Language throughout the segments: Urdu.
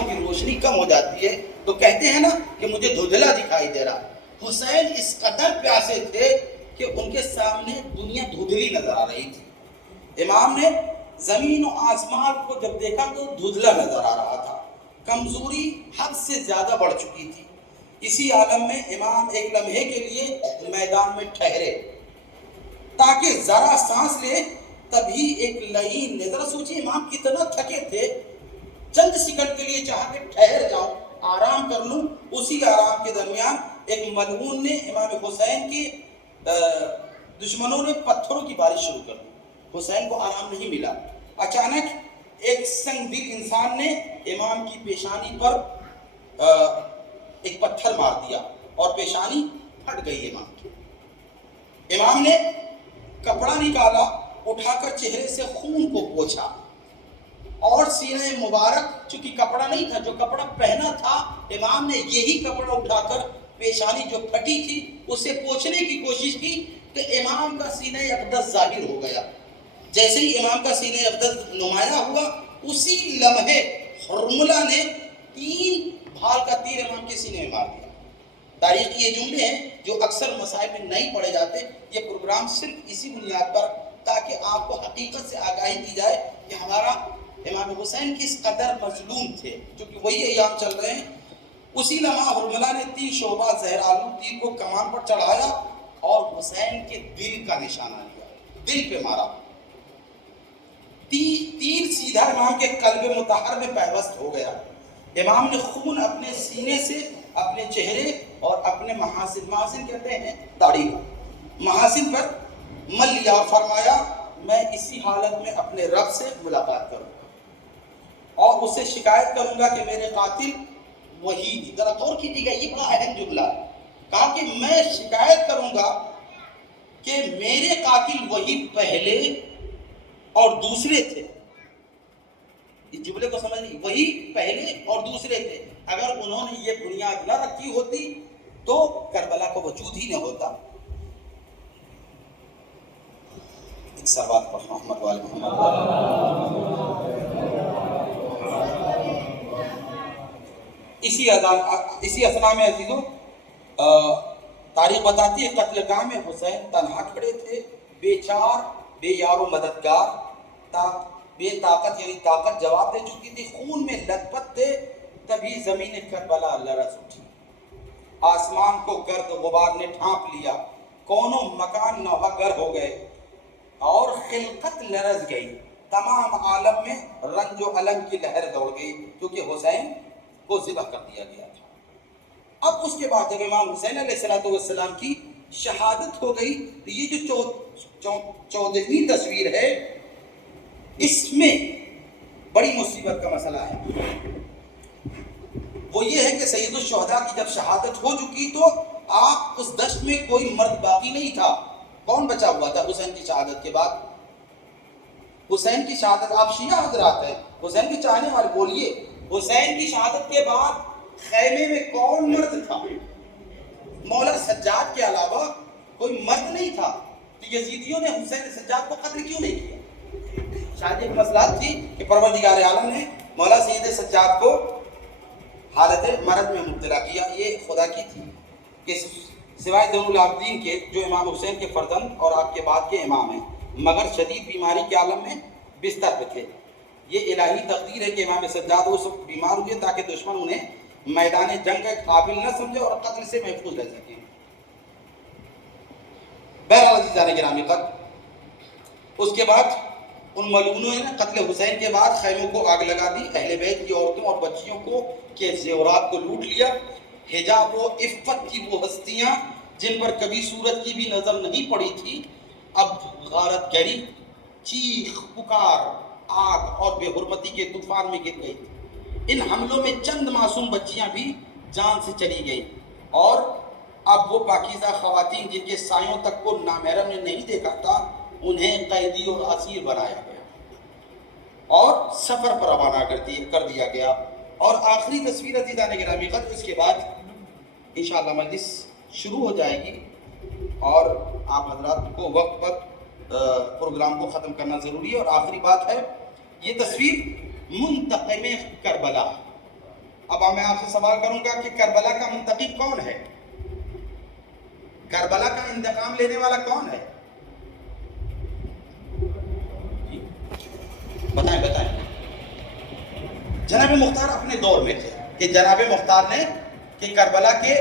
کی روشنی کم ہو جاتی ہے تو کہتے ہیں نا کہ مجھے دھندلا دکھائی دے رہا. حسین اس قدر پیاسے تھے کہ ان کے سامنے دنیا دھندلی نظر آ رہی تھی. امام نے زمین و آسمان کو جب دیکھا تو دھندلا نظر آ رہا تھا. کمزوری حد سے زیادہ بڑھ چکی تھی. اسی عالم میں امام ایک لمحے کے لیے میدان میں ٹھہرے تاکہ ذرا سانس لے. تبھی ایک لعین نے, ذرا سوچیے امام کتنا تھکے تھے, چند سیکنڈ کے لیے چاہا کہ ٹھہر جاؤں, آرام کر لوں. اسی آرام کے درمیان ایک ملعون نے امام حسین کی دشمنوں نے پتھروں کی بارش شروع کر دی. حسین کو آرام نہیں ملا. اچانک ایک سنگ دل انسان نے امام کی پیشانی پر ایک پتھر مار دیا اور پیشانی پھٹ گئی امام کی. امام نے کپڑا نکالا, اٹھا کر چہرے سے خون کو پوچھا اور سینہ مبارک, چونکہ کپڑا نہیں تھا, جو کپڑا پہنا تھا امام نے یہی کپڑا اٹھا کر پیشانی جو پھٹی تھی اسے پوچھنے کی کوشش کی تو امام کا سینہ اقدس ظاہر ہو گیا. جیسے ہی امام کا سینہ اقدس نمایاں ہوا, اسی لمحے حرملہ نے 3 بھال کا تیر امام کے سینے میں مار دیا. تاریخ کی یہ جملے ہیں جو اکثر مصائب میں نہیں پڑھے جاتے. یہ پروگرام صرف اسی بنیاد پر تاکہ آپ کو حقیقت سے آگاہی دی جائے کہ ہمارا امام حسین کس قدر مظلوم تھے, کیونکہ وہی ایام چل رہے ہیں. اسی لمحہ حرملہ نے 3 شعبہ زہر آلود تیر کو کمان پر چڑھایا اور حسین کے دل کا نشانہ لیا, دل پہ مارا. تیر سیدھا امام کے قلب مطہر میں پیوست ہو گیا. امام نے خون اپنے سینے سے اپنے چہرے اور اپنے محاسن کہتے ہیں داڑھی کو, محاسن پر مل لیا اور فرمایا میں اسی حالت میں اپنے رب سے ملاقات کروں گا اور اسے شکایت کروں گا کہ میرے قاتل وہی. ذرا غور کیجیے گا, یہ بڑا اہم جملہ ہے. کہا کہ میں شکایت کروں گا کہ میرے قاتل وہی پہلے اور دوسرے تھے. اس جملے کو سمجھ, وہی پہلے اور دوسرے تھے. اگر انہوں نے یہ بنیاد نہ رکھی ہوتی تو کربلا کا وجود ہی نہ ہوتا. ایک سوال پر محمد والے محمد. اسی اثنا میں عزیزوں تاریخ بتاتی ہے قتل گاہ میں حسین تنہا کھڑے تھے, بے چار, بے یار و مددگار, بے طاقت یعنی طاقت جواب دے چکی تھی, خون میں لت پت تھے. تبھی زمین کربلا لرز اٹھی, آسمان کو گرد غبار نے ڈھانپ لیا, کونوں مکان نوحہ گر ہو گئے اور خلقت لرز گئی. تمام عالم میں رنج و الم کی لہر دوڑ گئی کیونکہ حسین کو ذبح کر دیا گیا تھا. اب اس کے بعد جب امام حسین علیہ السلام کی شہادت ہو گئی تو یہ جو 14ویں تصویر ہے اس میں بڑی مصیبت کا مسئلہ ہے. وہ یہ ہے کہ سید الشہداء کی جب شہادت ہو چکی تو آپ اس دشت میں کوئی مرد باقی نہیں تھا. کون بچا ہوا تھا حسین کی شہادت کے بعد؟ حسین کی شہادت, آپ شیعہ حضرات ہیں, حسین کے چاہنے والے, بولیے حسین کی شہادت کے بعد خیمے میں کون مرد تھا؟ مولا سجاد کے علاوہ کوئی مرد نہیں تھا. تو یزیدیوں نے حسین سجاد کو قتل کیوں نہیں کیا؟ شاید ایک مسئلہ تھی کہ پروردگار عالم نے مولا سید سجاد کو حالت مرض میں مبتلا کیا. یہ خدا کی تھی کہ سوائے زین العابدین کے جو امام حسین کے فرزند اور آپ کے بعد کے امام ہیں مگر شدید بیماری کے عالم میں بستر پہ تھے. یہ الہی تقدیر ہے کہ امام سجاد وہ سب بیمار ہوئے تاکہ دشمن انہیں میدان جنگ کا قابل نہ سمجھے اور قتل سے محفوظ رہ سکے. بہرحال عزیزان گرامی قدر, اس کے بعد ان ملعونوں نے قتل حسین کے بعد خیموں کو آگ لگا دی, اہل بیت کی عورتوں اور بچیوں کو کے زیورات کو لوٹ لیا. حجاب و عفت کی وہ ہستیاں جن پر کبھی سورج کی بھی نظر نہیں پڑی تھی اب غارت گری, چیخ پکار, آگ اور بے حرمتی کے طوفان میں گر گئی. ان حملوں میں چند معصوم بچیاں بھی جان سے چلی گئی اور اب وہ پاکیزہ خواتین جن کے سایوں تک کو نامحرم نے نہیں دیکھا تھا انہیں قیدی اور اسیر بنایا گیا اور سفر پر روانہ کر دیا گیا. اور آخری تصویر عزیزان گرامی قدر, اس کے بعد انشاءاللہ مجلس شروع ہو جائے گی اور آپ حضرات کو وقت پر پروگرام کو ختم کرنا ضروری ہے. اور آخری بات ہے, یہ تصویر منتقم کربلا, اب میں آپ سے سوال کروں گا کہ کربلا کا منتقم کون ہے؟ کربلا کا انتقام لینے والا کون ہے؟ بتائیں. جناب مختار اپنے دور میں تھے کہ جناب مختار نے کہ کربلا کے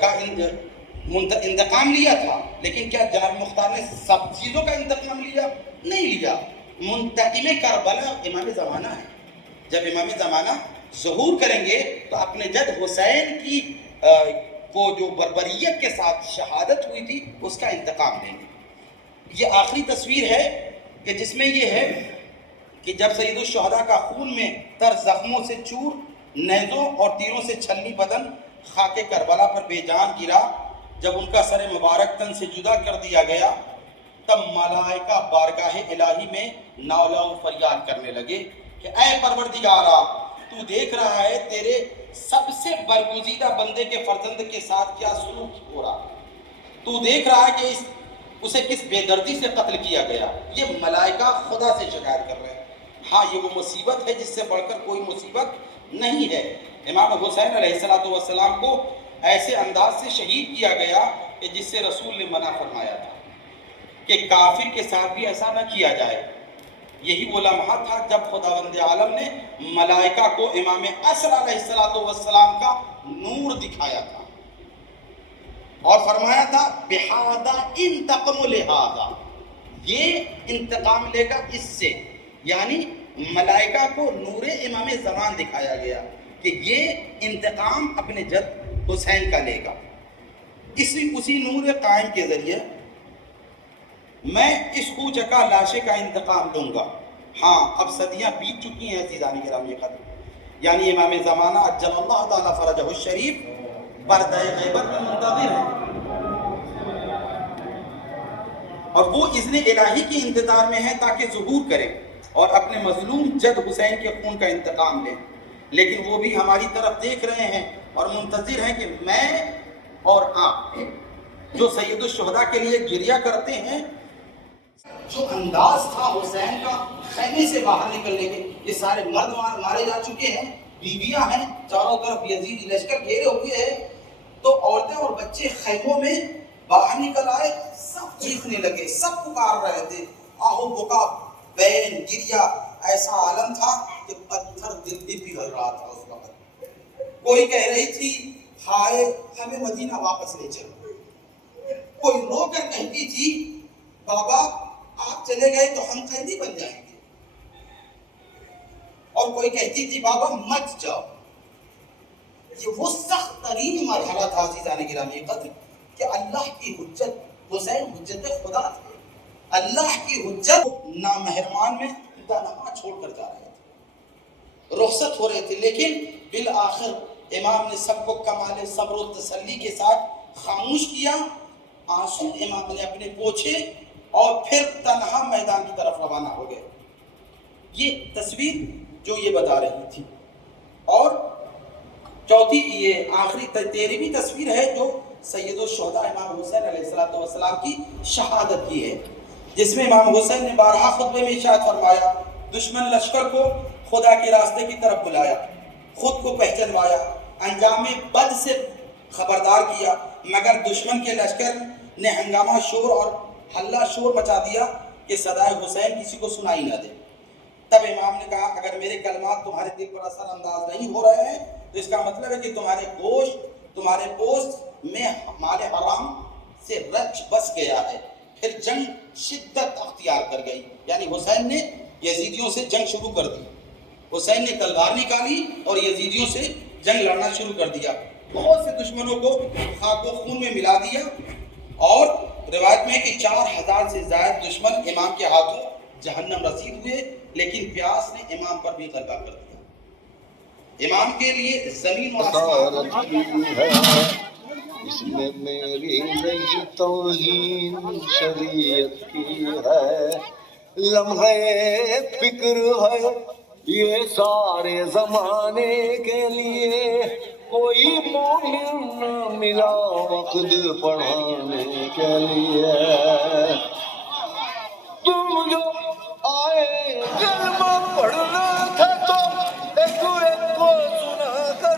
کا انتقام لیا تھا، لیکن کیا جناب مختار نے سب چیزوں کا انتقام لیا؟ نہیں لیا. منتقم کربلا امام زمانہ ہے. جب امام زمانہ ظہور کریں گے تو اپنے جد حسین کی کو جو بربریت کے ساتھ شہادت ہوئی تھی اس کا انتقام لیں گے. یہ آخری تصویر ہے کہ جس میں یہ ہے کہ جب سید الشہداء کا خون میں تر زخموں سے چور، نیزوں اور تیروں سے چھلنی بدن خاک کربلا پر بے جان گرا، جب ان کا سر مبارک تن سے جدا کر دیا گیا، تب ملائکہ بارگاہ الہی میں نالہ و فریاد کرنے لگے کہ اے پروردگارا، تو دیکھ رہا ہے تیرے سب سے برگزیدہ بندے کے فرزند کے ساتھ کیا سلوک ہو رہا ہے. تو دیکھ رہا ہے کہ اسے کس بے دردی سے قتل کیا گیا. یہ ملائکہ خدا سے شکایت کر رہے ہیں. ہاں یہ وہ مصیبت ہے جس سے بڑھ کر کوئی مصیبت نہیں ہے. امام حسین علیہ السلام کو ایسے انداز سے شہید کیا گیا کہ جس سے رسول نے منع فرمایا تھا کہ کافر کے ساتھ بھی ایسا نہ کیا جائے. یہی وہ لمحہ تھا جب خداوند عالم نے ملائکہ کو امام عصر علیہ السلام کا نور دکھایا تھا اور فرمایا تھا بہذا انتقم لہذا، یہ انتقام لے گا اس سے. یعنی ملائکہ کو نور امام زمان دکھایا گیا کہ یہ انتقام اپنے جد حسین کا لے گا. اسی نور قائم کے ذریعے میں اس کوچکا لاشے کا انتقام لوں گا. ہاں اب صدیاں بیت چکی ہیں عزیزان گرامی قدر. یعنی امام زمانہ عجل اللہ تعالیٰ فرجہ الشریف پردہ غیبت میں منتظر ہیں اور وہ اذن الہی کے انتظار میں ہیں تاکہ ظہور کریں اور اپنے مظلوم جد حسین کے خون کا انتقام لیں. لیکن وہ بھی ہماری طرف دیکھ رہے ہیں اور منتظر ہیں کہ میں اور آپ جو سید الشہداء کے لیے گریہ کرتے ہیں، جو انداز تھا حسین کا خیمے سے باہر نکلنے کے، یہ سارے مرد مارے جا چکے ہیں، بیویاں ہیں، چاروں طرف یزیدی لشکر گھیرے ہوئے ہیں، تو عورتیں اور بچے خیموں میں باہر نکل آئے، سب چیخنے لگے، سب پکار رہے تھے، آہو بکا بین گریا. ایسا عالم تھا کہ پتھر دل بھی پگھل رہا تھا اس وقت. کوئی کہہ رہی تھی ہائے ہمیں مدینہ واپس لے چلو، کوئی رو کر کہتی تھی بابا آپ چلے گئے تو ہم قیدی بن جائیں گے، اور کوئی کہتی تھی بابا مت جاؤ. یہ وہ سخت ترین مرحلہ تھا عزیزان گرامی قدر کہ اللہ کی حجت، حسین حجت خدا تھے، اللہ کی حجت نامحرمان میں تنہا چھوڑ کر جا رہے تھے، رخصت ہو رہے تھے. لیکن بالآخر امام نے سب کو کمال صبر و تسلی کے ساتھ خاموش کیا. آنسو امام نے اپنے پوچھے اور پھر تنہا میدان کی طرف روانہ ہو گئے. یہ تصویر جو یہ بتا رہی تھی. اور چوتھی یہ آخری 13ویں تصویر ہے جو سید الشہداء امام حسین علیہ السلام کی شہادت کی ہے، جس میں امام حسین نے بارہا خطبے میں ارشاد فرمایا، دشمن لشکر کو خدا کے راستے کی طرف بلایا، خود کو پہچانوایا، انجام بد سے خبردار کیا، مگر دشمن کے لشکر نے ہنگامہ شور اور ہلہ شور مچا دیا کہ صدائے حسین کسی کو سنائی نہ دے. تب امام نے کہا اگر میرے کلمات تمہارے دل پر اثر انداز نہیں ہو رہے ہیں تو اس کا مطلب ہے کہ تمہارے گوشت، تمہارے پوست میں مال حرام سے رچ بس گیا ہے. پھر جنگ شدت اختیار کر گئی. یعنی حسین نے یزیدیوں سے جنگ شروع کر دی، حسین نے تلوار نکالی اور یزیدیوں سے جنگ لڑنا شروع کر دیا. بہت سے دشمنوں کو خاک و خون میں ملا دیا، اور روایت میں کہ 4000 سے زائد دشمن امام کے ہاتھوں جہنم رسید ہوئے، لیکن پیاس نے امام پر بھی غلبہ کر دیا. امام کے لیے زمین و آسمان اس میں میری نہیں توہین شریعت کی ہے، لمحے فکر ہے یہ سارے زمانے کے لیے، کوئی مومن نہ ملا وقت پڑھانے کے لیے. تم جو آئے کلمہ پڑھنا تھا تو ایک کو سنا کر